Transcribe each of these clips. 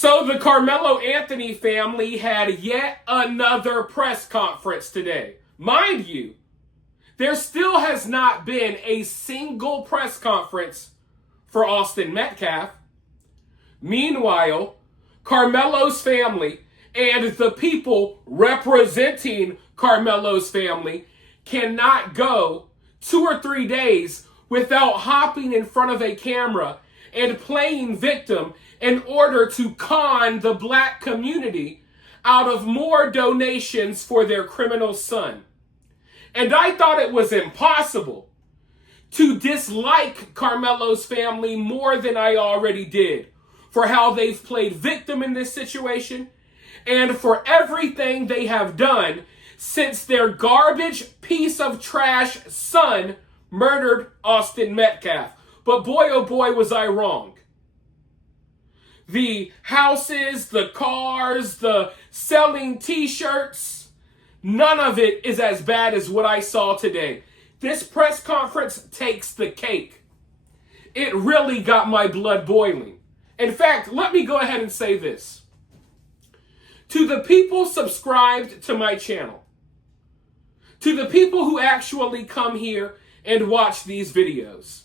So the Karmelo Anthony family had yet another press conference today. Mind you, there still has not been a single press conference for Austin Metcalf. Meanwhile, Karmelo's family and the people representing Karmelo's family cannot go 2 or 3 days without hopping in front of a camera and playing victim in order to con the black community out of more donations for their criminal son. And I thought it was impossible to dislike Karmelo's family more than I already did for how they've played victim in this situation and for everything they have done since their garbage piece of trash son murdered Austin Metcalf. But boy, oh boy, was I wrong. The houses, the cars, the selling t-shirts, none of it is as bad as what I saw today. This press conference takes the cake. It really got my blood boiling. In fact, let me go ahead and say this. To the people subscribed to my channel, to the people who actually come here and watch these videos,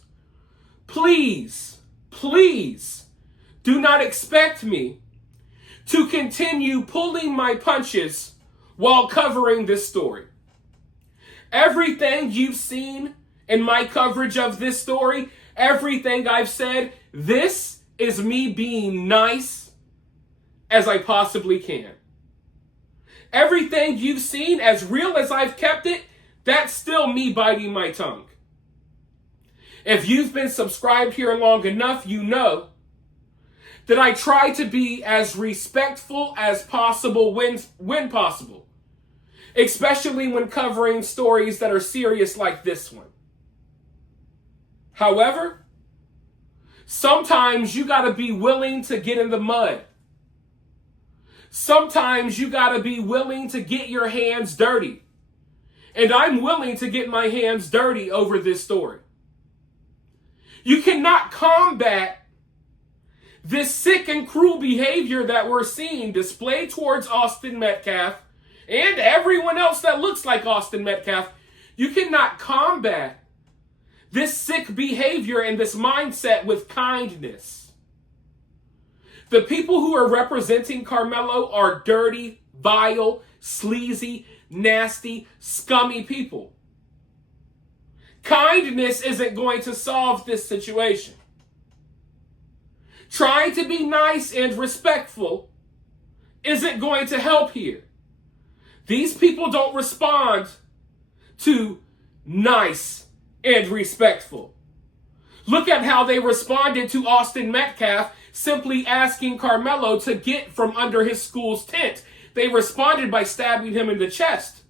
please, please, do not expect me to continue pulling my punches while covering this story. Everything you've seen in my coverage of this story, everything I've said, this is me being nice as I possibly can. Everything you've seen, as real as I've kept it, that's still me biting my tongue. If you've been subscribed here long enough, you know that I try to be as respectful as possible when possible, especially when covering stories that are serious like this one. However, sometimes you gotta be willing to get in the mud. Sometimes you gotta be willing to get your hands dirty. And I'm willing to get my hands dirty over this story. You cannot combat this sick and cruel behavior that we're seeing displayed towards Austin Metcalf and everyone else that looks like Austin Metcalf. You cannot combat this sick behavior and this mindset with kindness. The people who are representing Karmelo are dirty, vile, sleazy, nasty, scummy people. Kindness isn't going to solve this situation. Trying to be nice and respectful isn't going to help here. These people don't respond to nice and respectful. Look at how they responded to Austin Metcalf simply asking Karmelo to get from under his school's tent. They responded by stabbing him in the chest.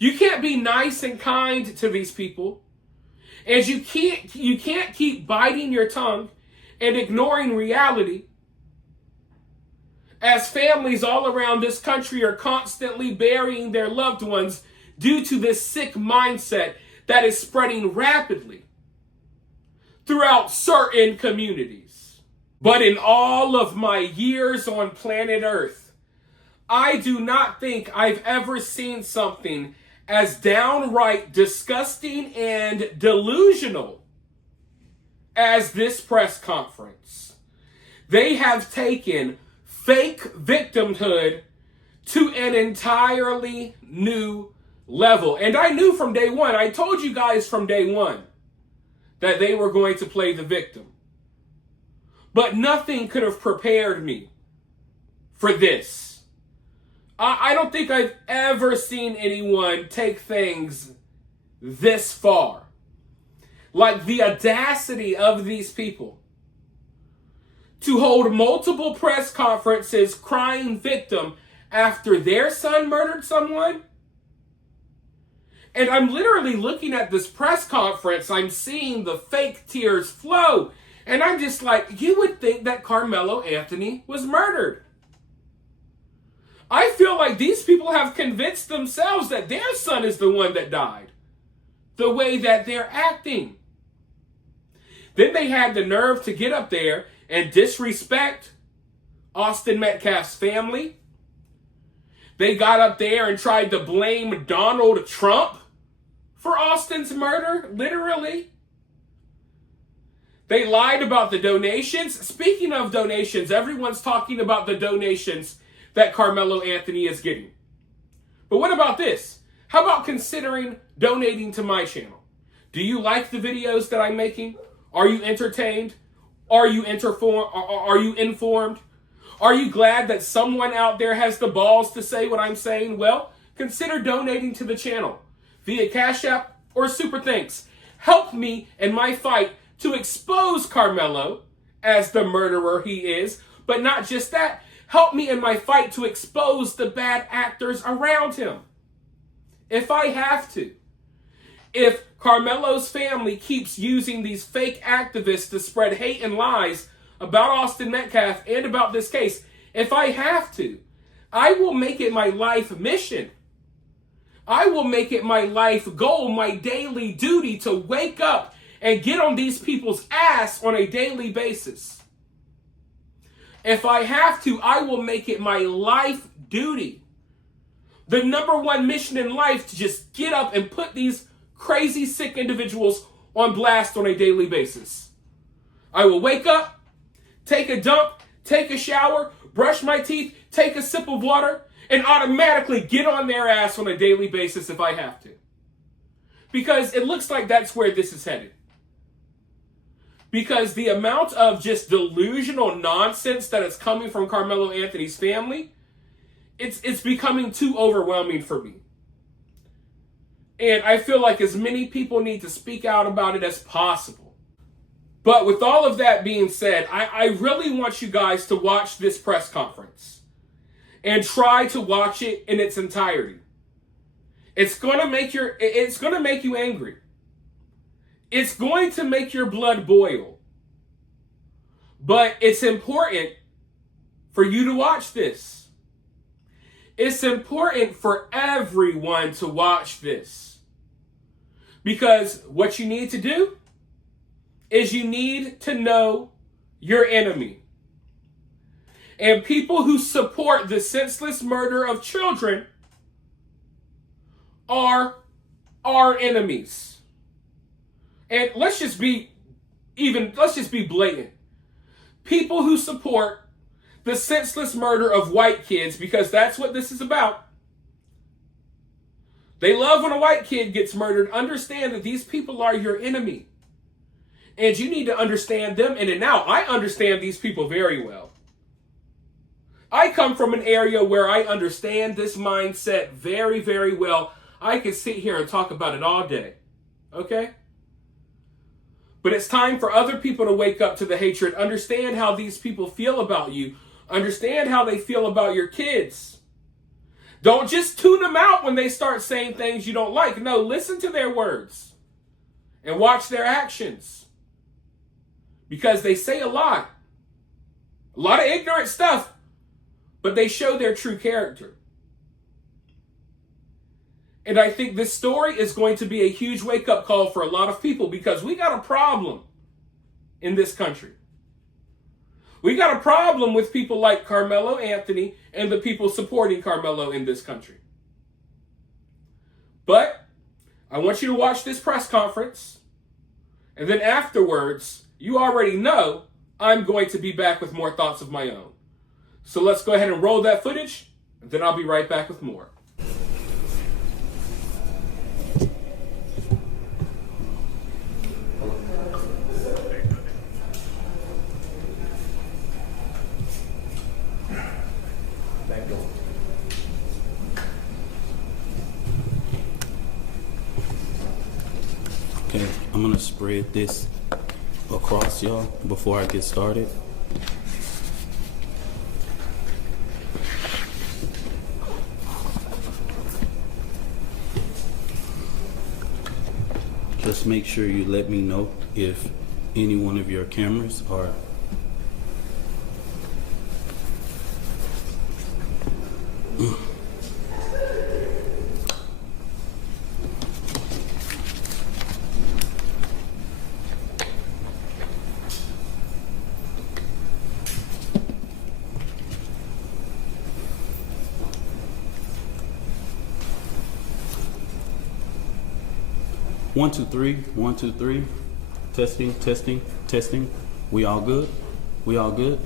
You can't be nice and kind to these people. And you can't keep biting your tongue and ignoring reality as families all around this country are constantly burying their loved ones due to this sick mindset that is spreading rapidly throughout certain communities. But in all of my years on planet Earth, I do not think I've ever seen something as downright disgusting and delusional as this press conference. They have taken fake victimhood to an entirely new level. And I knew from day one, I told you guys from day one, that they were going to play the victim. But nothing could have prepared me for this. I don't think I've ever seen anyone take things this far. Like the audacity of these people to hold multiple press conferences crying victim after their son murdered someone. And I'm literally looking at this press conference. I'm seeing the fake tears flow. And I'm just like, you would think that Karmelo Anthony was murdered. I feel like these people have convinced themselves that their son is the one that died. The way that they're acting. Then they had the nerve to get up there and disrespect Austin Metcalf's family. They got up there and tried to blame Donald Trump for Austin's murder, literally. They lied about the donations. Speaking of donations, everyone's talking about the donations that Karmelo Anthony is getting. But what about this? How about considering donating to my channel? Do you like the videos that I'm making? Are you entertained? Are you informed? Are you glad that someone out there has the balls to say what I'm saying? Well, consider donating to the channel via Cash App or Super Thanks. Help me in my fight to expose Karmelo as the murderer he is, but not just that. Help me in my fight to expose the bad actors around him. If I have to. If Karmelo's family keeps using these fake activists to spread hate and lies about Austin Metcalf and about this case, if I have to, I will make it my life mission. I will make it my life goal, my daily duty to wake up and get on these people's ass on a daily basis. If I have to, I will make it my life duty. The number one mission in life to just get up and put these crazy, sick individuals on blast on a daily basis. I will wake up, take a dump, take a shower, brush my teeth, take a sip of water, and automatically get on their ass on a daily basis if I have to. Because it looks like that's where this is headed. Because the amount of just delusional nonsense that is coming from Karmelo Anthony's family, it's becoming too overwhelming for me. And I feel like as many people need to speak out about it as possible. But with all of that being said, I really want you guys to watch this press conference and try to watch it in its entirety. It's going to make you angry. It's going to make your blood boil. But it's important for you to watch this. It's important for everyone to watch this. Because what you need to do is you need to know your enemy. And people who support the senseless murder of children are our enemies. And let's just be blatant. People who support the senseless murder of white kids, because that's what this is about. They love when a white kid gets murdered. Understand that these people are your enemy. And you need to understand them in and out. I understand these people very well. I come from an area where I understand this mindset very, very well. I could sit here and talk about it all day. Okay? But it's time for other people to wake up to the hatred. Understand how these people feel about you. Understand how they feel about your kids. Don't just tune them out when they start saying things you don't like. No, listen to their words and watch their actions. Because they say a lot of ignorant stuff, but they show their true character. And I think this story is going to be a huge wake-up call for a lot of people, because we got a problem in this country. We got a problem with people like Karmelo Anthony and the people supporting Karmelo in this country. But I want you to watch this press conference, and then afterwards, you already know I'm going to be back with more thoughts of my own. So let's go ahead and roll that footage, and then I'll be right back with more. Okay, I'm gonna spread this across y'all before I get started. Just make sure you let me know if any one of your cameras are 1, 2, 3. 1, 2, 3. Testing, testing, testing. We all good? We all good?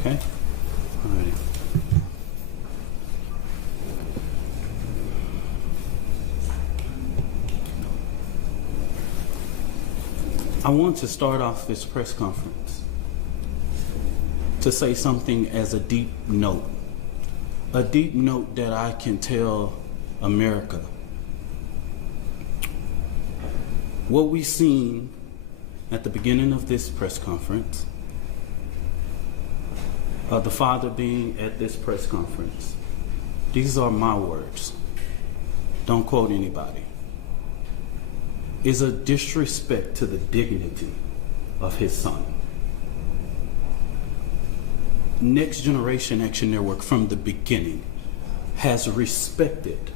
Okay. All right. I want to start off this press conference to say something as a deep note that I can tell America. What we seen at the beginning of this press conference, the father being at this press conference, these are my words, don't quote anybody, is a disrespect to the dignity of his son. Next Generation Action Network from the beginning has respected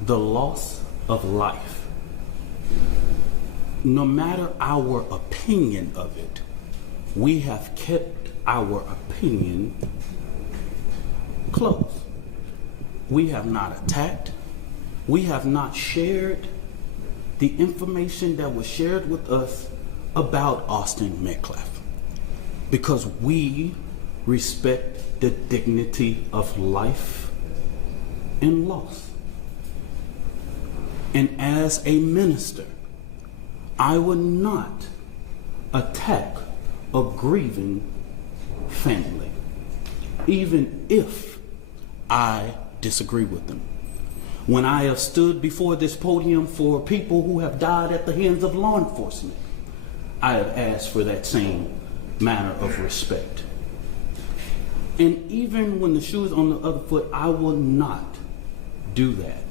the loss of life. No matter our opinion of it, we have kept our opinion close. We have not attacked. We have not shared the information that was shared with us about Austin Metcalf, because we respect the dignity of life and loss. And as a minister, I would not attack a grieving family, even if I disagree with them. When I have stood before this podium for people who have died at the hands of law enforcement, I have asked for that same manner of respect. And even when the shoe is on the other foot, I will not do that.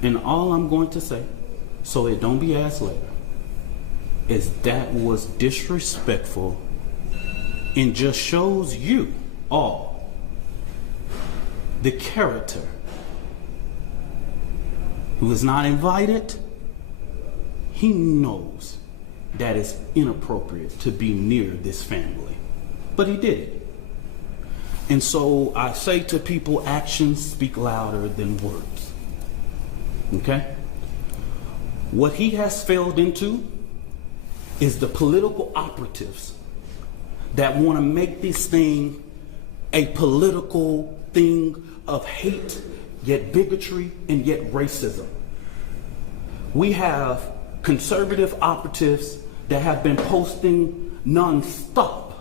And all I'm going to say, so it don't be asked later, is that was disrespectful and just shows you all the character who is not invited. He knows that it's inappropriate to be near this family, but he did it. And so I say to people, actions speak louder than words. Okay? What he has failed into is the political operatives that want to make this thing a political thing of hate, yet bigotry, and yet racism. We have conservative operatives that have been posting nonstop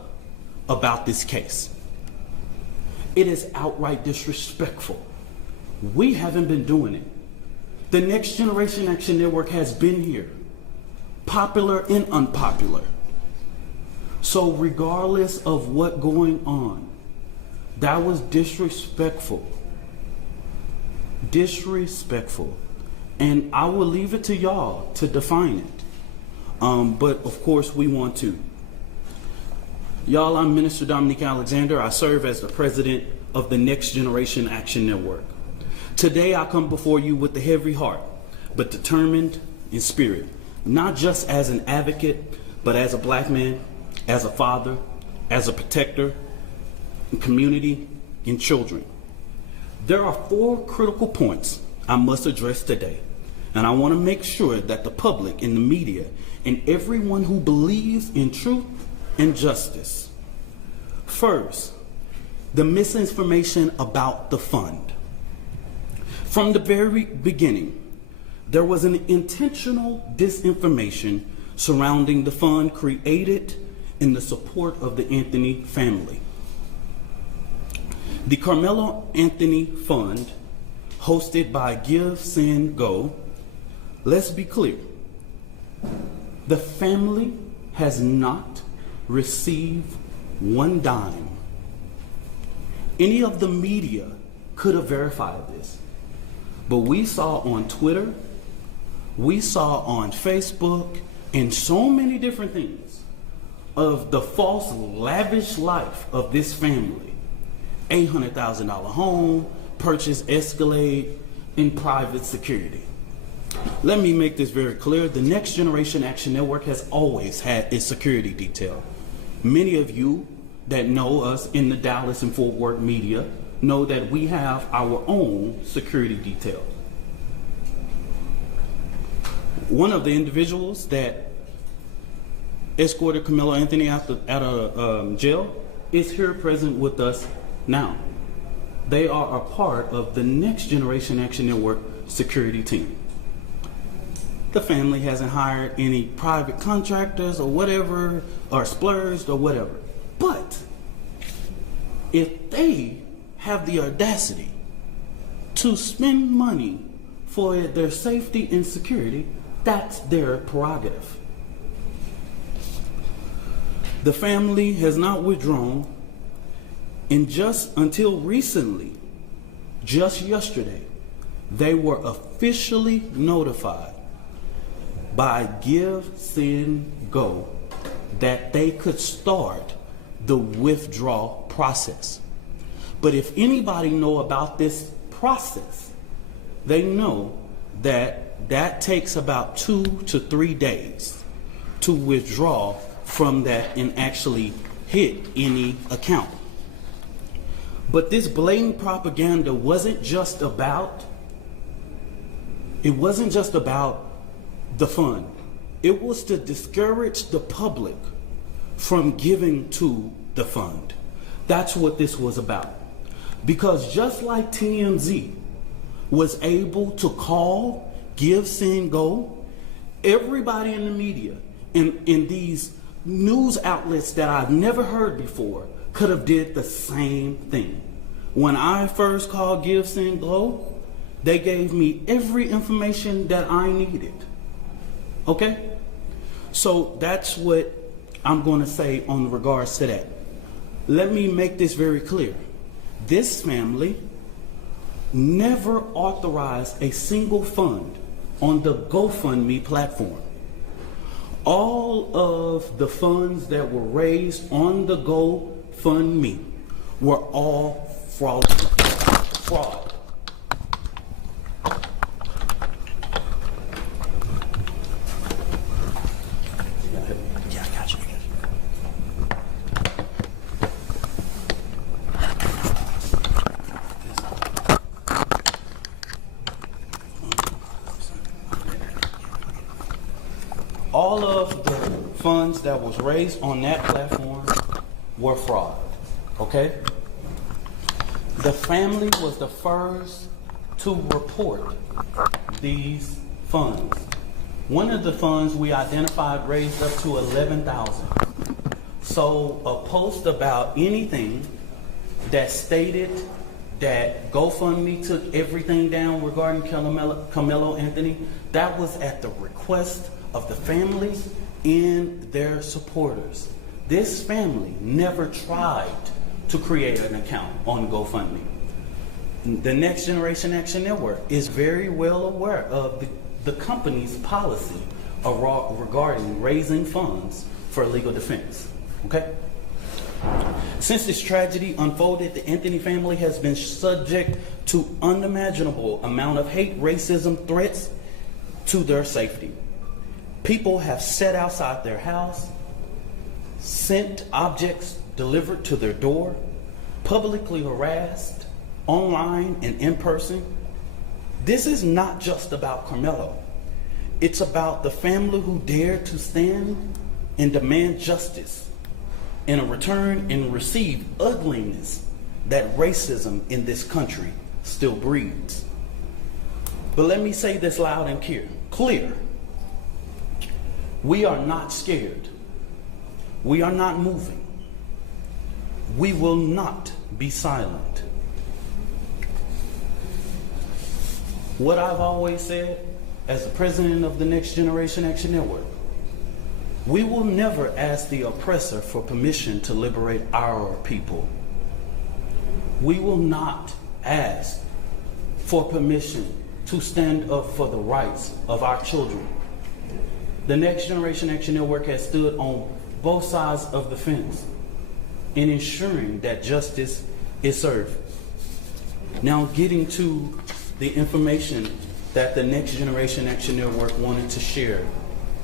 about this case. It is outright disrespectful. We haven't been doing it. The Next Generation Action Network has been here, popular and unpopular. So regardless of what's going on, that was disrespectful. Disrespectful. And I will leave it to y'all to define it. But of course we want to. Y'all, I'm Minister Dominique Alexander. I serve as the president of the Next Generation Action Network. Today I come before you with a heavy heart, but determined in spirit, not just as an advocate, but as a black man, as a father, as a protector, community, and children. There are 4 critical points I must address today, and I want to make sure that the public and the media and everyone who believes in truth and justice. First, the misinformation about the fund. From the very beginning, there was an intentional disinformation surrounding the fund created in the support of the Anthony family. The Karmelo Anthony Fund, hosted by Give, Send, Go, let's be clear, the family has not received one dime. Any of the media could have verified this, but we saw on Twitter, we saw on Facebook, and so many different things of the false, lavish life of this family. $800,000 home, purchase Escalade, in private security. Let me make this very clear. The Next Generation Action Network has always had its security detail. Many of you that know us in the Dallas and Fort Worth media know that we have our own security detail. One of the individuals that escorted Karmelo Anthony out of jail is here present with us now. They are a part of the Next Generation Action Network security team. The family hasn't hired any private contractors or whatever, or splurged or whatever. But if they have the audacity to spend money for their safety and security, that's their prerogative. The family has not withdrawn, and just until recently, just yesterday, they were officially notified by Give, Send, Go that they could start the withdrawal process. But if anybody know about this process, they know that that takes about 2 to 3 days to withdraw from that and actually hit any account. But this blatant propaganda wasn't just about the fund. It was to discourage the public from giving to the fund. That's what this was about. Because just like TMZ was able to call, give, send, go, everybody in the media and in these news outlets that I've never heard before could have did the same thing. When I first called Give, Send, Go, they gave me every information that I needed. Okay? So that's what I'm going to say on regards to that. Let me make this very clear. This family never authorized a single fund on the GoFundMe platform. All of the funds that were raised on the GoFundMe were all fraud. Yeah, I got you. All of the funds that was raised on that platform were fraud, okay? The family was the first to report these funds. One of the funds we identified raised up to $11,000. So a post about anything that stated that GoFundMe took everything down regarding Karmelo Anthony, that was at the request of the family and their supporters. This family never tried to create an account on GoFundMe. The Next Generation Action Network is very well aware of the company's policy regarding raising funds for legal defense. Okay? Since this tragedy unfolded, the Anthony family has been subject to unimaginable amount of hate, racism, threats to their safety. People have sat outside their house, sent objects delivered to their door, publicly harassed, online and in person. This is not just about Karmelo. It's about the family who dared to stand and demand justice in a return and receive ugliness that racism in this country still breeds. But let me say this loud and clear. We are not scared. We are not moving. We will not be silent. What I've always said as the president of the Next Generation Action Network, we will never ask the oppressor for permission to liberate our people. We will not ask for permission to stand up for the rights of our children. The Next Generation Action Network has stood on both sides of the fence in ensuring that justice is served. Now getting to the information that the Next Generation Action Network wanted to share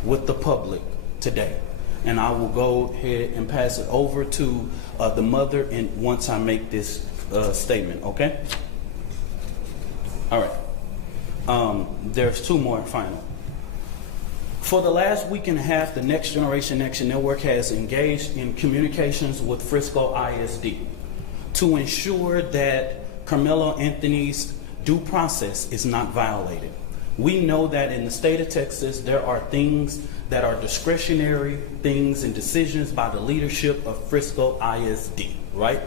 with the public today. And I will go ahead and pass it over to the mother and once I make this statement, okay? All right. There's two more final. For the last week and a half, the Next Generation Action Network has engaged in communications with Frisco ISD to ensure that Karmelo Anthony's due process is not violated. We know that in the state of Texas, there are things that are discretionary things and decisions by the leadership of Frisco ISD, right?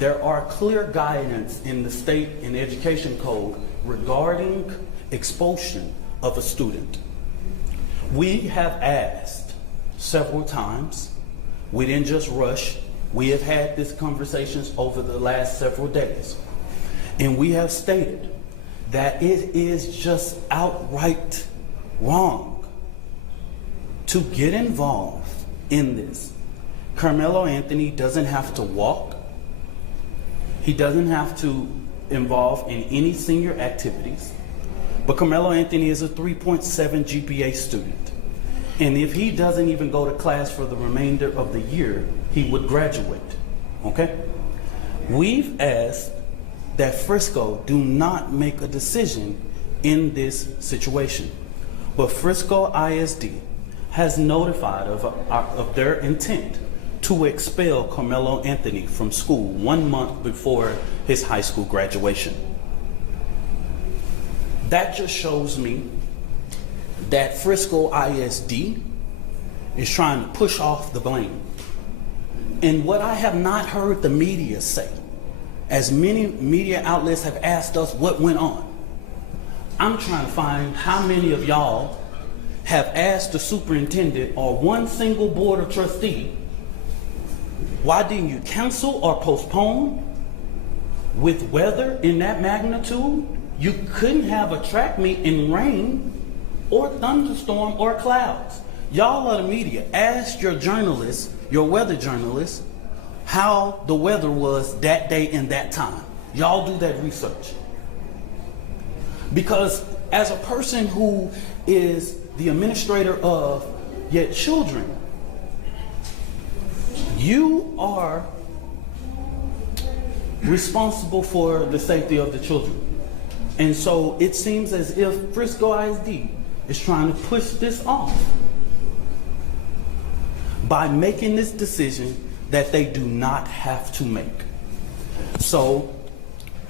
There are clear guidance in the state and education code regarding expulsion of a student. We have asked several times. We didn't just rush. We have had these conversations over the last several days. And we have stated that it is just outright wrong to get involved in this. Karmelo Anthony doesn't have to walk. He doesn't have to involve in any senior activities. But Karmelo Anthony is a 3.7 GPA student. And if he doesn't even go to class for the remainder of the year, he would graduate, okay? We've asked that Frisco do not make a decision in this situation. But Frisco ISD has notified of their intent to expel Karmelo Anthony from school 1 month before his high school graduation. That just shows me that Frisco ISD is trying to push off the blame. And what I have not heard the media say, as many media outlets have asked us what went on, I'm trying to find how many of y'all have asked the superintendent or one single board of trustee, why didn't you cancel or postpone? With weather in that magnitude, you couldn't have a track meet in rain or thunderstorm or clouds. Y'all are the media. Ask your journalists, your weather journalists, how the weather was that day and that time. Y'all do that research. Because as a person who is the administrator of your children, you are responsible for the safety of the children. And so it seems as if Frisco ISD is trying to push this off by making this decision that they do not have to make. So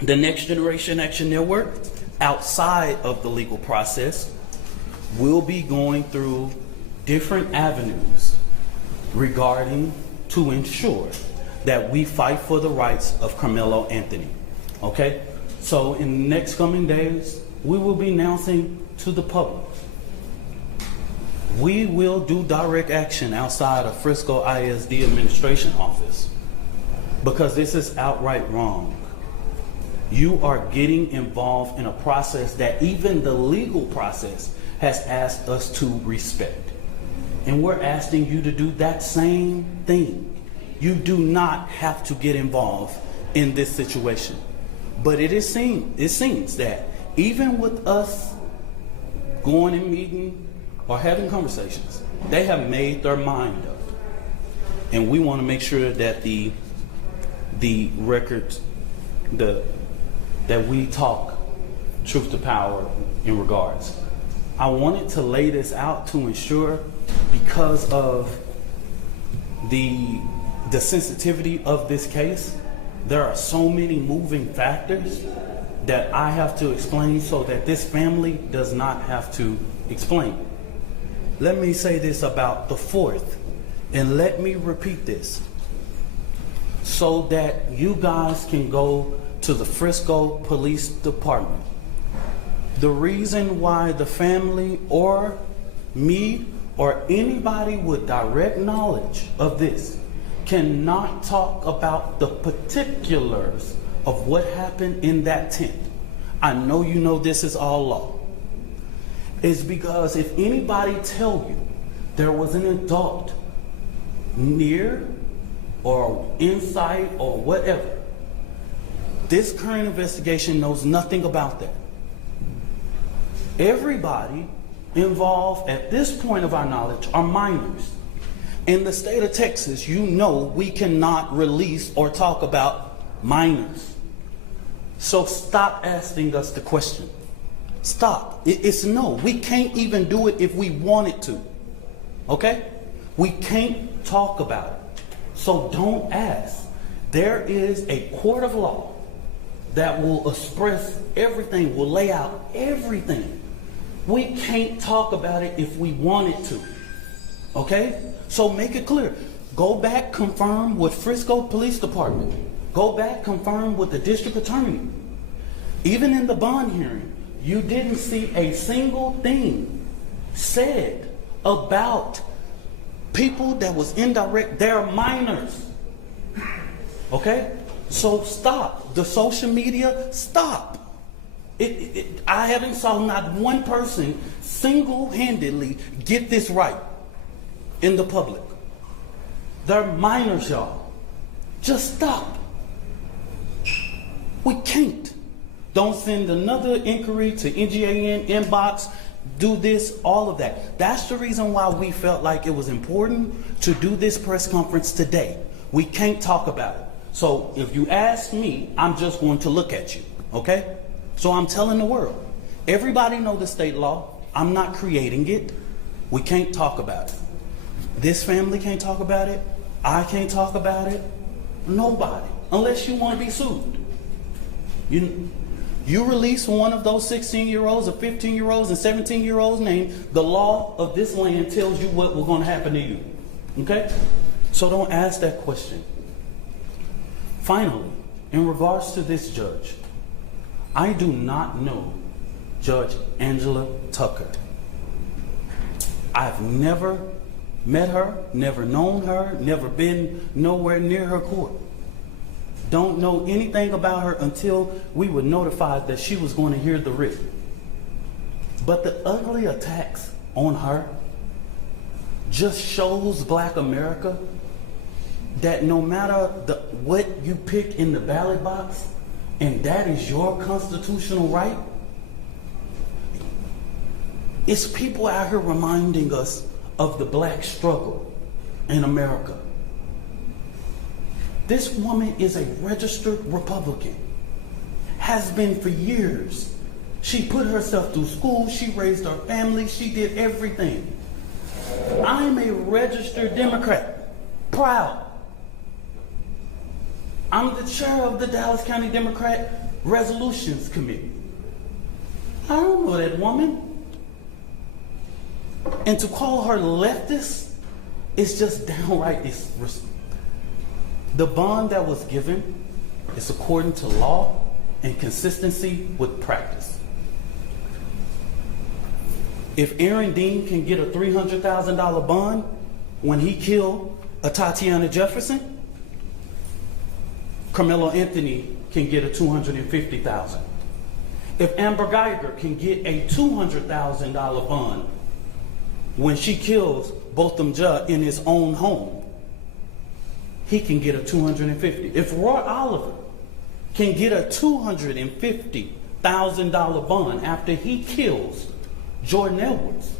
the Next Generation Action Network, outside of the legal process, will be going through different avenues regarding to ensure that we fight for the rights of Karmelo Anthony. Okay? So in the next coming days, we will be announcing to the public. We will do direct action outside of Frisco ISD administration office because this is outright wrong. You are getting involved in a process that even the legal process has asked us to respect. And we're asking you to do that same thing. You do not have to get involved in this situation. But it seems that even with us going and meeting or having conversations, they have made their mind up. And we want to make sure that the records, that we talk truth to power in regards. I wanted to lay this out to ensure, because of the sensitivity of this case, there are so many moving factors that I have to explain so that this family does not have to explain. Let me say this about the 4th, and let me repeat this so that you guys can go to the Frisco Police Department. The reason why the family or me or anybody with direct knowledge of this cannot talk about the particulars of what happened in that tent, I know you know this is all law, is because if anybody tell you there was an adult near or inside or whatever, this current investigation knows nothing about that. Everybody involved at this point of our knowledge are minors. In the state of Texas, you know we cannot release or talk about minors. So stop asking us the question. Stop. It's no. We can't even do it if we wanted to. Okay? We can't talk about it. So don't ask. There is a court of law that will express everything, will lay out everything. We can't talk about it if we wanted to. Okay? So make it clear. Go back, confirm with Frisco Police Department. Go back, confirm with the district attorney. Even in the bond hearing, you didn't see a single thing said about people that was indirect. They're minors. Okay? So stop. The social media, stop. I haven't saw not one person single-handedly get this right in the public. They're minors, y'all. Just stop. We can't. Don't send another inquiry to NGAN inbox. Do this, all of that. That's the reason why we felt like it was important to do this press conference today. We can't talk about it. So if you ask me, I'm just going to look at you, okay? So I'm telling the world, everybody know the state law. I'm not creating it. We can't talk about it. This family can't talk about it. I can't talk about it. Nobody, unless you want to be sued. You release one of those 16-year-olds or 15-year-olds and 17-year-olds' name, the law of this land tells you what was going to happen to you. Okay? So don't ask that question. Finally, in regards to this judge, I do not know Judge Angela Tucker. I've never met her, never known her, never been nowhere near her court. Don't know anything about her until we were notified that she was going to hear the writ. But the ugly attacks on her just shows Black America that no matter what you pick in the ballot box, and that is your constitutional right, it's people out here reminding us of the Black struggle in America. This woman is a registered Republican, has been for years. She put herself through school, she raised her family, she did everything. I'm a registered Democrat, proud. I'm the chair of the Dallas County Democrat Resolutions Committee. I don't know that woman. And to call her leftist is just downright disrespectful. The bond that was given is according to law and consistency with practice. If Aaron Dean can get a $300,000 bond when he killed a Tatiana Jefferson, Karmelo Anthony can get a $250,000. If Amber Geiger can get a $200,000 bond when she kills Botham Judge in his own home, he can get a $250,000. If Roy Oliver can get a $250,000 bond after he kills Jordan Edwards,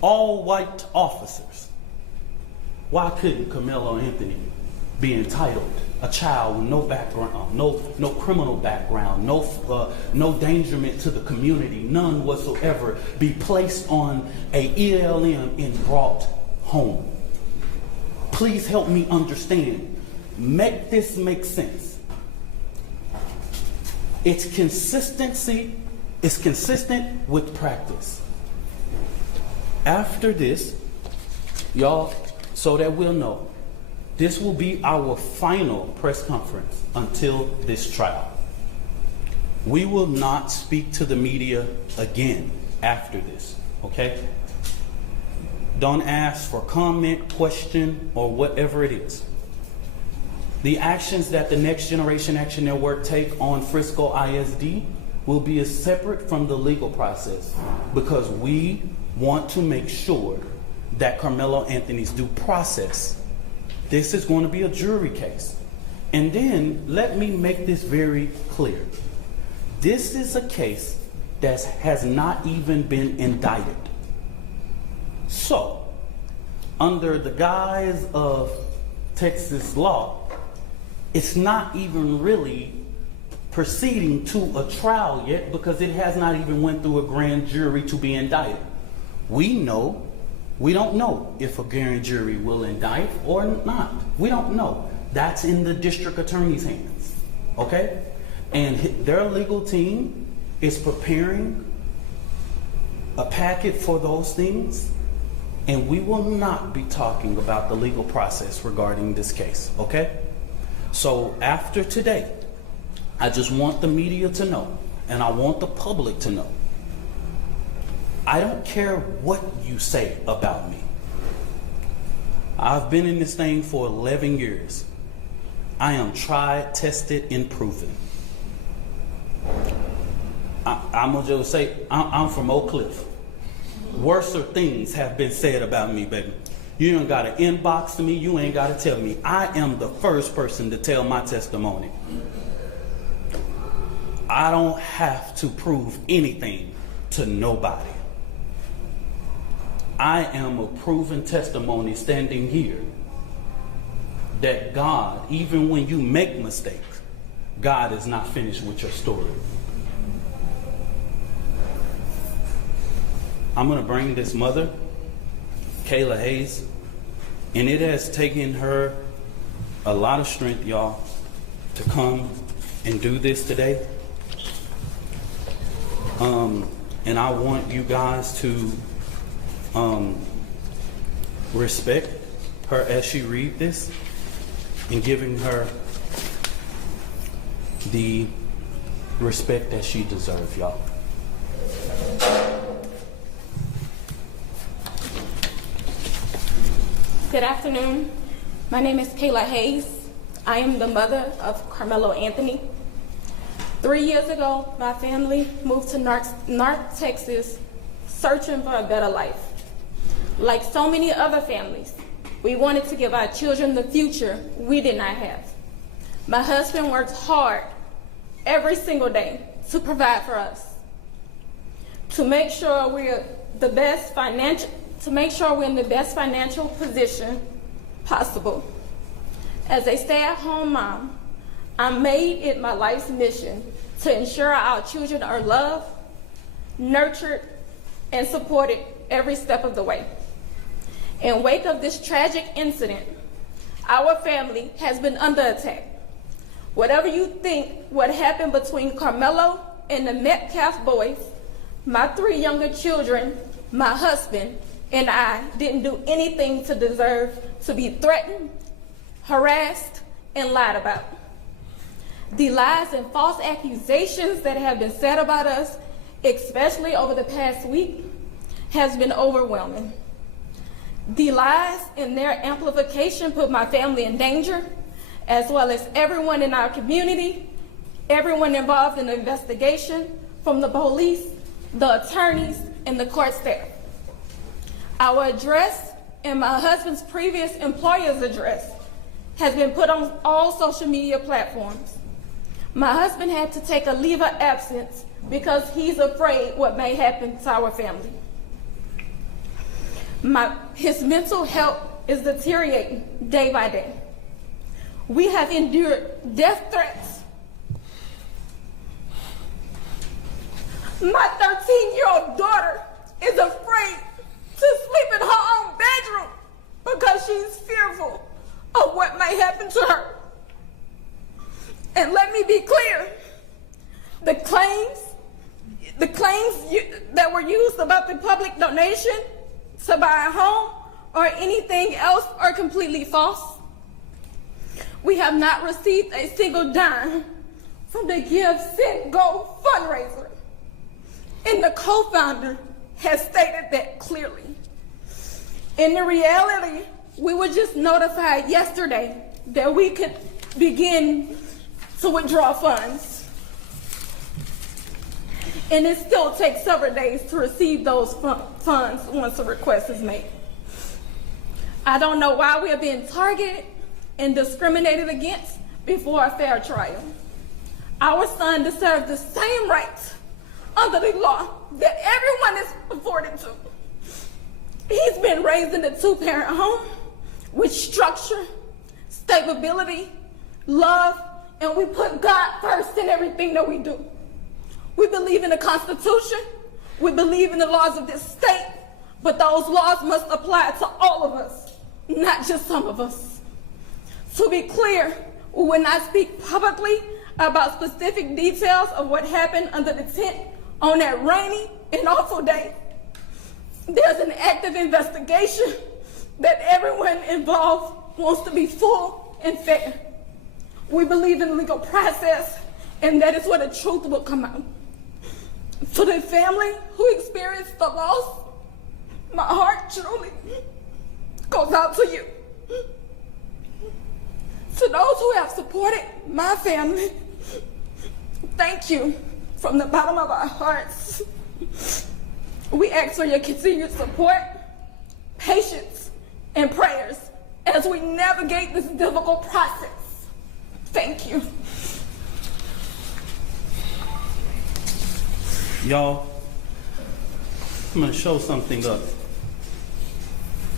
all white officers, why couldn't Karmelo Anthony be entitled, a child with no background, no criminal background, no endangerment to the community, none whatsoever, be placed on a ELM and brought home? Please help me understand. Make this make sense. It's consistency. It's consistent with practice. After this, y'all, so that we'll know, this will be our final press conference until this trial. We will not speak to the media again after this, okay? Don't ask for comment, question, or whatever it is. The actions that the Next Generation Action Network take on Frisco ISD will be separate from the legal process because we want to make sure that Karmelo Anthony's due process. This is going to be a jury case. And then let me make this very clear. This is a case that has not even been indicted. So, under the guise of Texas law, it's not even really proceeding to a trial yet because it has not even went through a grand jury to be indicted. We don't know if a grand jury will indict or not. We don't know. That's in the district attorney's hands, okay? And their legal team is preparing a packet for those things, and we will not be talking about the legal process regarding this case, okay? So after today, I just want the media to know, and I want the public to know, I don't care what you say about me. I've been in this thing for 11 years. I am tried, tested, and proven. I'm gonna just say, I'm from Oak Cliff. Worser things have been said about me, baby. You ain't gotta inbox to me, you ain't gotta tell me. I am the first person to tell my testimony. I don't have to prove anything to nobody. I am a proven testimony standing here that God, even when you make mistakes, God is not finished with your story. I'm gonna bring this mother, Kayla Hayes, and it has taken her a lot of strength, y'all, to come and do this today. And I want you guys to respect her as she read this and giving her the respect that she deserves, y'all. Good afternoon. My name is Kayla Hayes. I am the mother of Karmelo Anthony. 3 years ago, my family moved to North Texas searching for a better life. Like so many other families, we wanted to give our children the future we did not have. My husband works hard every single day to provide for us, to make sure we're in the best financial position possible. As a stay-at-home mom, I made it my life's mission to ensure our children are loved, nurtured, and supported every step of the way. In wake of this tragic incident, our family has been under attack. Whatever you think what happened between Karmelo and the Metcalf boys, my 3 younger children, my husband, and I didn't do anything to deserve to be threatened, harassed, and lied about. The lies and false accusations that have been said about us, especially over the past week, has been overwhelming. The lies and their amplification put my family in danger, as well as everyone in our community, everyone involved in the investigation, from the police, the attorneys, and the court staff. Our address and my husband's previous employer's address has been put on all social media platforms. My husband had to take a leave of absence because he's afraid what may happen to our family. His mental health is deteriorating day by day. We have endured death threats. My 13-year-old daughter is afraid to sleep in her own bedroom because she's fearful of what may happen to her. And let me be clear, the claims that were used about the public donation to buy a home or anything else are completely false. We have not received a single dime from the Give, Send, Go fundraiser. And the co-founder has stated that clearly. In the reality, we were just notified yesterday that we could begin to withdraw funds. And it still takes several days to receive those funds once a request is made. I don't know why we are being targeted and discriminated against before a fair trial. Our son deserves the same rights under the law that everyone is afforded to. He's been raised in a 2-parent home with structure, stability, love, and we put God first in everything that we do. We believe in the Constitution. We believe in the laws of this state, but those laws must apply to all of us, not just some of us. To be clear, we will not speak publicly about specific details of what happened under the tent on that rainy and awful day. There's an active investigation that everyone involved wants to be full and fair. We believe in the legal process, and that is where the truth will come out. To the family who experienced the loss, my heart truly goes out to you. To those who have supported my family, thank you from the bottom of our hearts. We ask for your continued support, patience, and prayers as we navigate this difficult process. Thank you. Y'all, I'm going to show something up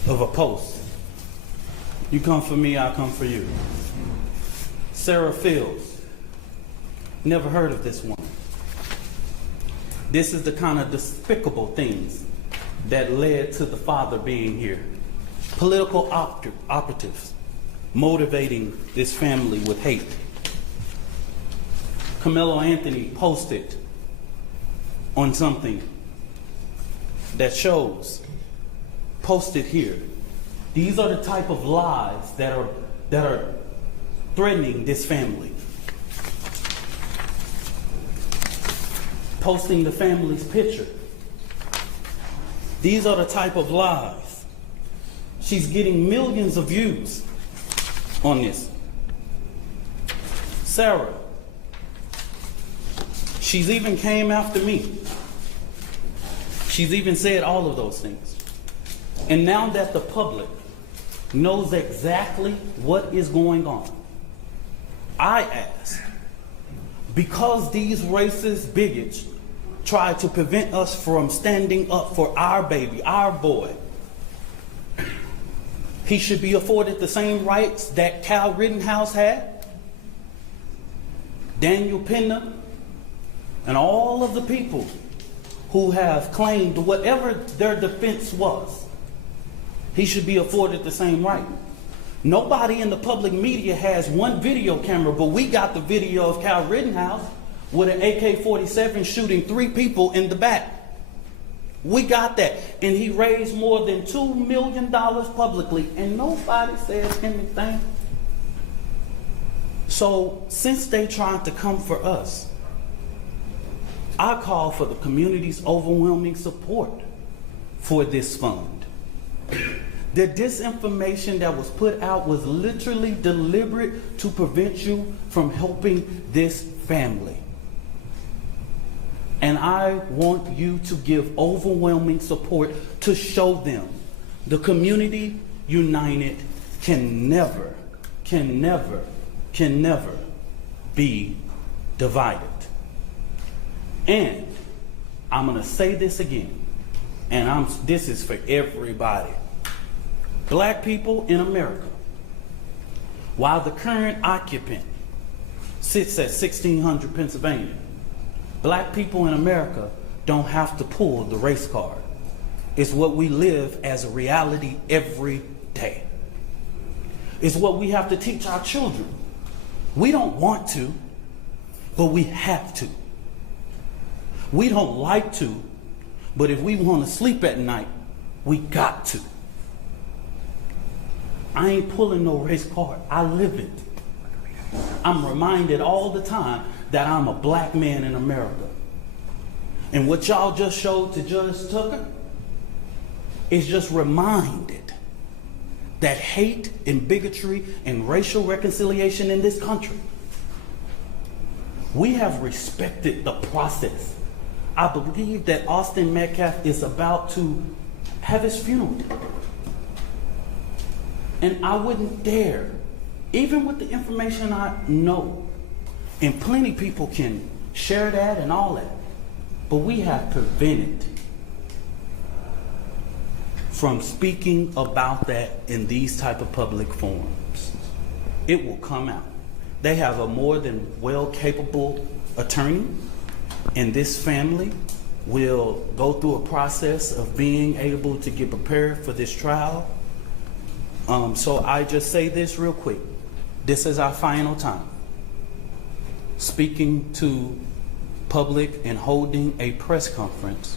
of a post. You come for me, I come for you. Sarah Fields. Never heard of this woman. This is the kind of despicable things that led to the father being here. Political operatives motivating this family with hate. Karmelo Anthony posted on something that shows, posted here. These are the type of lies that are threatening this family. Posting the family's picture. These are the type of lies. She's getting millions of views on this. Sarah, she's even came after me. She's even said all of those things. And now that the public knows exactly what is going on, I ask, because these racist bigots try to prevent us from standing up for our baby, our boy, he should be afforded the same rights that Kyle Rittenhouse had, Daniel Pena, and all of the people who have claimed whatever their defense was. He should be afforded the same right. Nobody in the public media has one video camera, but we got the video of Kyle Rittenhouse with an AK-47 shooting 3 people in the back. We got that. And he raised more than $2 million publicly, and nobody says anything. So since they tried to come for us, I call for the community's overwhelming support for this fund. The disinformation that was put out was literally deliberate to prevent you from helping this family. And I want you to give overwhelming support to show them the community united can never be divided. And I'm going to say this again, and this is for everybody. Black people in America, while the current occupant sits at 1600 Pennsylvania, black people in America don't have to pull the race card. It's what we live as a reality every day. It's what we have to teach our children. We don't want to, but we have to. We don't like to, but if we want to sleep at night, we got to. I ain't pulling no race card. I live it. I'm reminded all the time that I'm a black man in America. And what y'all just showed to Judge Tucker is just reminded that hate and bigotry and racial reconciliation in this country, we have respected the process. I believe that Austin Metcalf is about to have his funeral. And I wouldn't dare, even with the information I know, and plenty people can share that and all that, but we have prevented from speaking about that in these type of public forums. It will come out. They have a more than well-capable attorney, and this family will go through a process of being able to get prepared for this trial. So I just say this real quick. This is our final time speaking to public and holding a press conference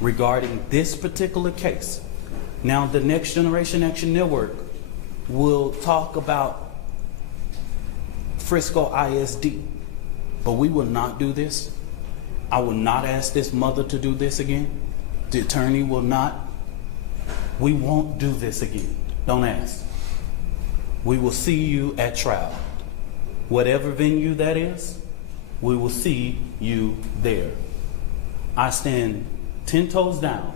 regarding this particular case. Now, the Next Generation Action Network will talk about Frisco ISD, but we will not do this. I will not ask this mother to do this again. The attorney will not. We won't do this again. Don't ask. We will see you at trial. Whatever venue that is, we will see you there. I stand 10 toes down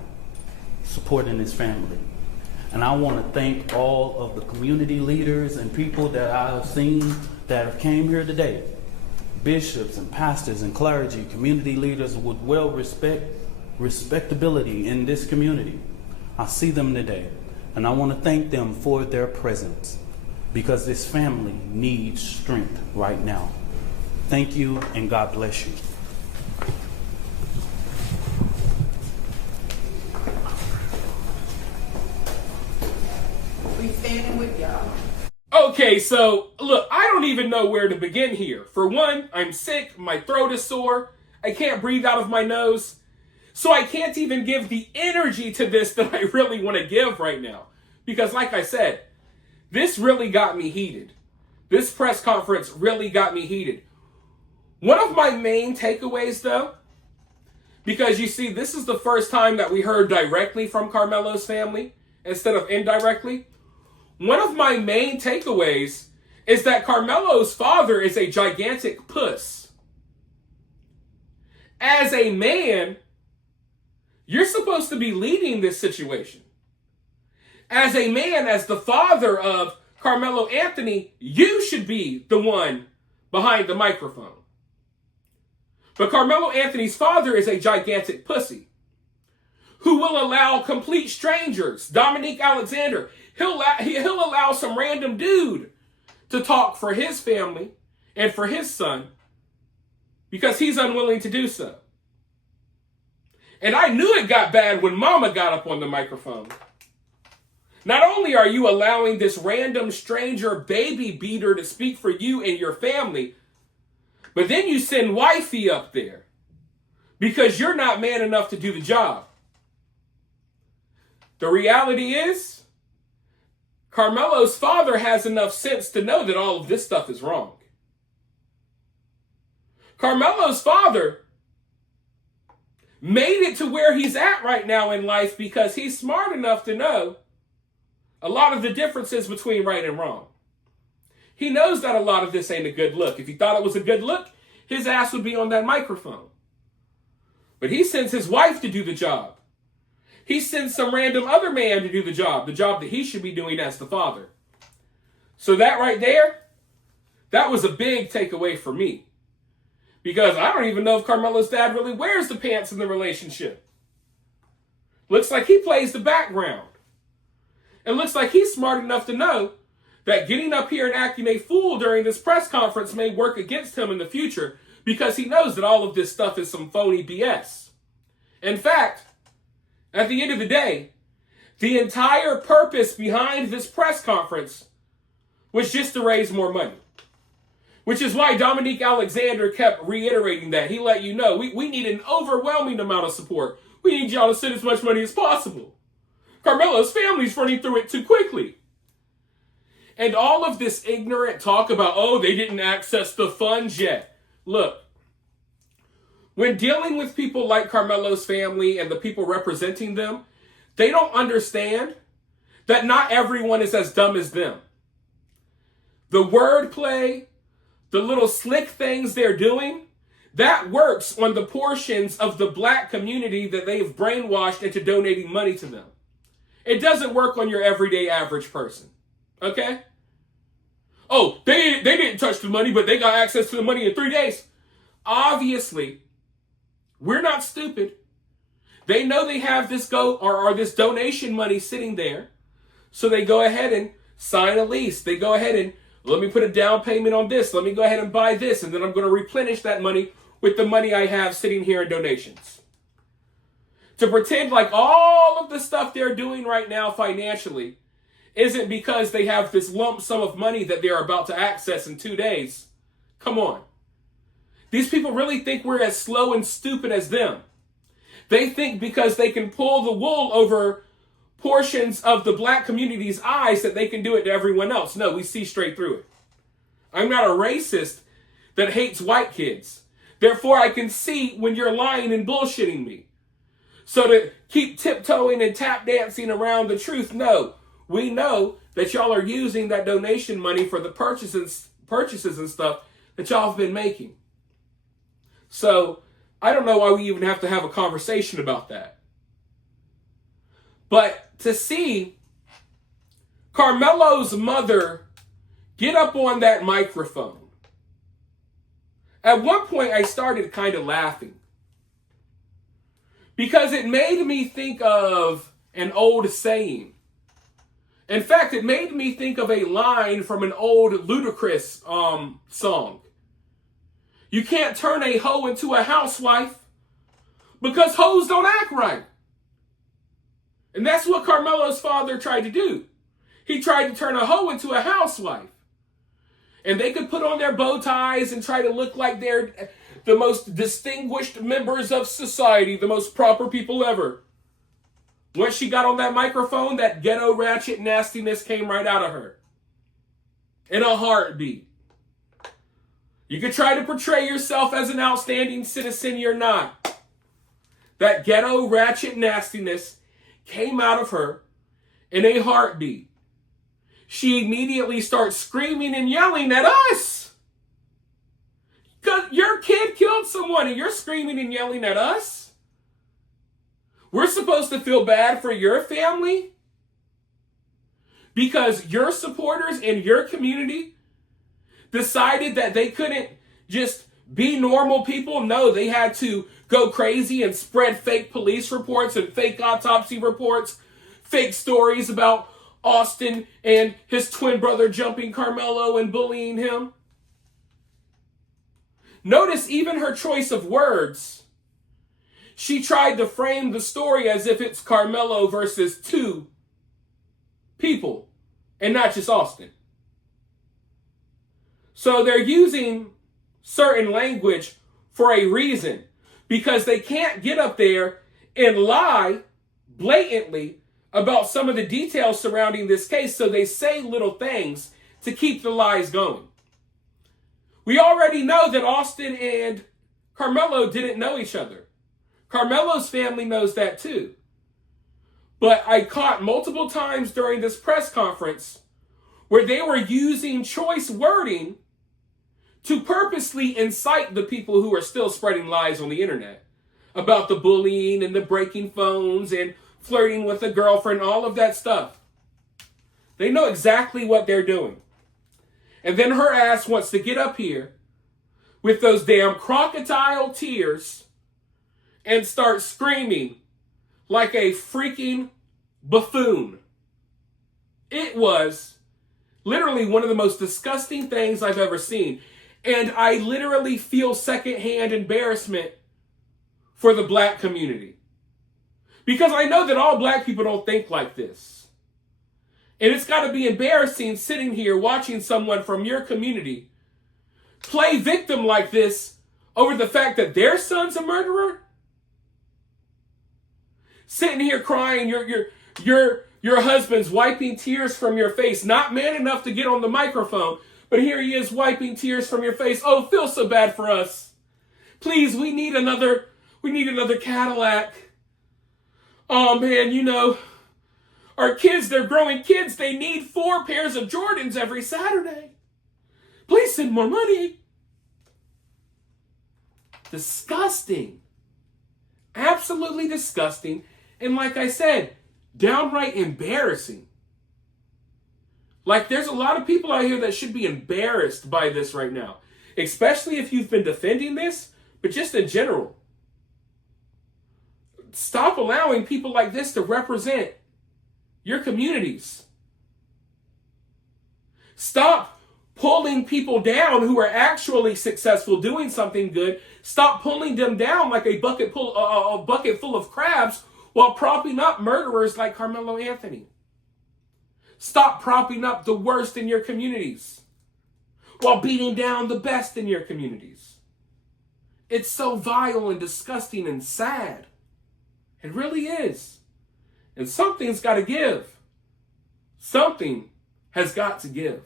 supporting this family. And I want to thank all of the community leaders and people that I have seen that have came here today. Bishops and pastors and clergy, community leaders with respectability in this community. I see them today, and I want to thank them for their presence, because this family needs strength right now. Thank you, and God bless you. We standing with y'all. Okay, so look, I don't even know where to begin here. For one, I'm sick, my throat is sore, I can't breathe out of my nose, so I can't even give the energy to this that I really want to give right now. Because like I said, this really got me heated. This press conference really got me heated. One of my main takeaways though, because you see, this is the first time that we heard directly from Karmelo's family instead of indirectly. One of my main takeaways is that Karmelo's father is a gigantic puss. As a man, you're supposed to be leading this situation. As a man, as the father of Karmelo Anthony, you should be the one behind the microphone. But Karmelo Anthony's father is a gigantic pussy who will allow complete strangers, Dominique Alexander, he'll allow some random dude to talk for his family and for his son because he's unwilling to do so. And I knew it got bad when Mama got up on the microphone. Not only are you allowing this random stranger baby beater to speak for you and your family, but then you send wifey up there because you're not man enough to do the job. The reality is, Karmelo's father has enough sense to know that all of this stuff is wrong. Karmelo's father made it to where he's at right now in life because he's smart enough to know a lot of the differences between right and wrong. He knows that a lot of this ain't a good look. If he thought it was a good look, his ass would be on that microphone. But he sends his wife to do the job. He sends some random other man to do the job that he should be doing as the father. So that right there, that was a big takeaway for me. Because I don't even know if Karmelo's dad really wears the pants in the relationship. Looks like he plays the background. It looks like he's smart enough to know that getting up here and acting a fool during this press conference may work against him in the future because he knows that all of this stuff is some phony BS. In fact, at the end of the day, the entire purpose behind this press conference was just to raise more money. Which is why Dominique Alexander kept reiterating that. He let you know, we need an overwhelming amount of support. We need y'all to send as much money as possible. Karmelo's family's running through it too quickly. And all of this ignorant talk about, oh, they didn't access the funds yet. Look, when dealing with people like Karmelo's family and the people representing them, they don't understand that not everyone is as dumb as them. The wordplay, the little slick things they're doing, that works on the portions of the black community that they've brainwashed into donating money to them. It doesn't work on your everyday average person. Okay? Oh, they didn't touch the money, but they got access to the money in 3 days. Obviously, we're not stupid. They know they have this this donation money sitting there. So they go ahead and sign a lease. They go ahead and Let me put a down payment on this. Let me go ahead and buy this. And then I'm going to replenish that money with the money I have sitting here in donations. To pretend like all of the stuff they're doing right now financially isn't because they have this lump sum of money that they're about to access in 2 days. Come on. These people really think we're as slow and stupid as them. They think because they can pull the wool over portions of the black community's eyes that they can do it to everyone else. No, we see straight through it. I'm not a racist that hates white kids. Therefore, I can see when you're lying and bullshitting me. So to keep tiptoeing and tap dancing around the truth, no. We know that y'all are using that donation money for the purchases and stuff that y'all have been making. So I don't know why we even have to have a conversation about that. But to see Karmelo's mother get up on that microphone, at one point I started kind of laughing. Because it made me think of an old saying. In fact, it made me think of a line from an old Ludacris song. You can't turn a hoe into a housewife because hoes don't act right. And that's what Karmelo's father tried to do. He tried to turn a hoe into a housewife. And they could put on their bow ties and try to look like they're the most distinguished members of society, the most proper people ever. Once she got on that microphone, that ghetto ratchet nastiness came right out of her. In a heartbeat. You could try to portray yourself as an outstanding citizen, you're not. That ghetto ratchet nastiness came out of her in a heartbeat. She immediately starts screaming and yelling at us. Because your kid killed someone and you're screaming and yelling at us? We're supposed to feel bad for your family? Because your supporters in your community decided that they couldn't just be normal people? No, they had to go crazy and spread fake police reports and fake autopsy reports, fake stories about Austin and his twin brother jumping Karmelo and bullying him. Notice even her choice of words. She tried to frame the story as if it's Karmelo versus two people and not just Austin. So they're using certain language for a reason, because they can't get up there and lie blatantly about some of the details surrounding this case, so they say little things to keep the lies going. We already know that Austin and Karmelo didn't know each other. Karmelo's family knows that too. But I caught multiple times during this press conference where they were using choice wording to purposely incite the people who are still spreading lies on the internet about the bullying and the breaking phones and flirting with a girlfriend, all of that stuff. They know exactly what they're doing. And then her ass wants to get up here with those damn crocodile tears and start screaming like a freaking buffoon. It was literally one of the most disgusting things I've ever seen. And I literally feel secondhand embarrassment for the black community. Because I know that all black people don't think like this. And it's got to be embarrassing sitting here watching someone from your community play victim like this over the fact that their son's a murderer. Sitting here crying, your husband's wiping tears from your face, not man enough to get on the microphone, but here he is wiping tears from your face. Oh, feel so bad for us. Please, we need another Cadillac. Oh man, you know, our kids, they're growing kids. They need 4 pairs of Jordans every Saturday. Please send more money. Disgusting. Absolutely disgusting. And like I said, downright embarrassing. Like, there's a lot of people out here that should be embarrassed by this right now. Especially if you've been defending this, but just in general. Stop allowing people like this to represent your communities. Stop pulling people down who are actually successful doing something good. Stop pulling them down like a bucket full of crabs while propping up murderers like Karmelo Anthony. Stop propping up the worst in your communities while beating down the best in your communities. It's so vile and disgusting and sad. It really is. And something's got to give. Something has got to give.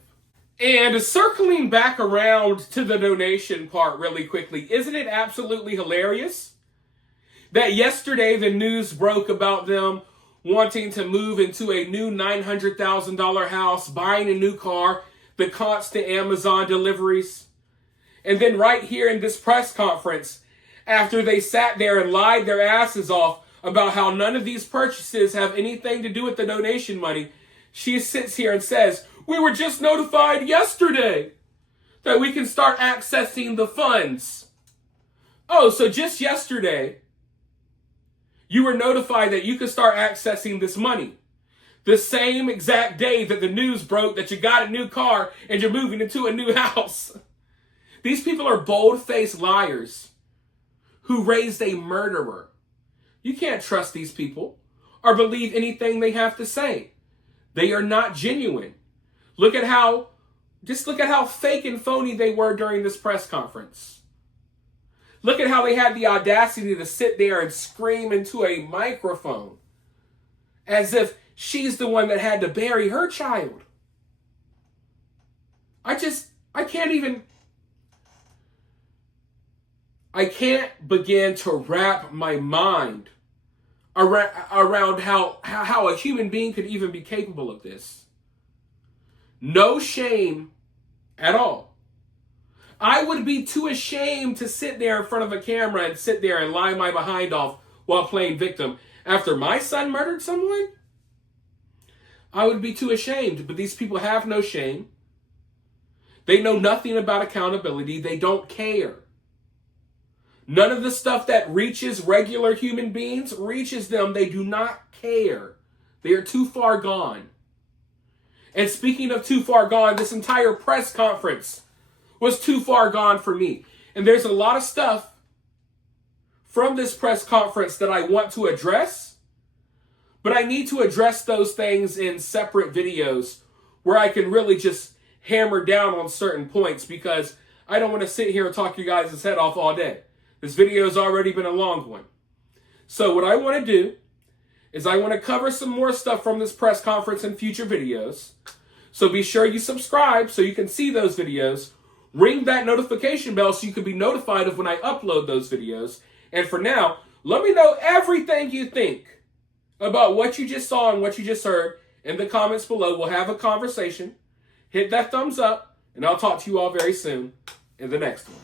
And circling back around to the donation part really quickly, isn't it absolutely hilarious that yesterday the news broke about them wanting to move into a new $900,000 house, buying a new car, the constant Amazon deliveries. And then right here in this press conference, after they sat there and lied their asses off about how none of these purchases have anything to do with the donation money, she sits here and says, "We were just notified yesterday that we can start accessing the funds." Oh, so just yesterday, you were notified that you could start accessing this money. The same exact day that the news broke that you got a new car and you're moving into a new house. These people are bold-faced liars who raised a murderer. You can't trust these people or believe anything they have to say. They are not genuine. Look at how fake and phony they were during this press conference. Look at how they had the audacity to sit there and scream into a microphone as if she's the one that had to bury her child. I can't begin to wrap my mind around how a human being could even be capable of this. No shame at all. I would be too ashamed to sit there in front of a camera and sit there and lie my behind off while playing victim after my son murdered someone. I would be too ashamed, but these people have no shame. They know nothing about accountability. They don't care. None of the stuff that reaches regular human beings reaches them. They do not care. They are too far gone. And speaking of too far gone, this entire press conference was too far gone for me. And there's a lot of stuff from this press conference that I want to address, but I need to address those things in separate videos where I can really just hammer down on certain points, because I don't want to sit here and talk you guys' head off all day. This video has already been a long one. So what I want to do is I want to cover some more stuff from this press conference in future videos. So be sure you subscribe so you can see those videos. Ring that notification bell so you can be notified of when I upload those videos. And for now, let me know everything you think about what you just saw and what you just heard in the comments below. We'll have a conversation. Hit that thumbs up, and I'll talk to you all very soon in the next one.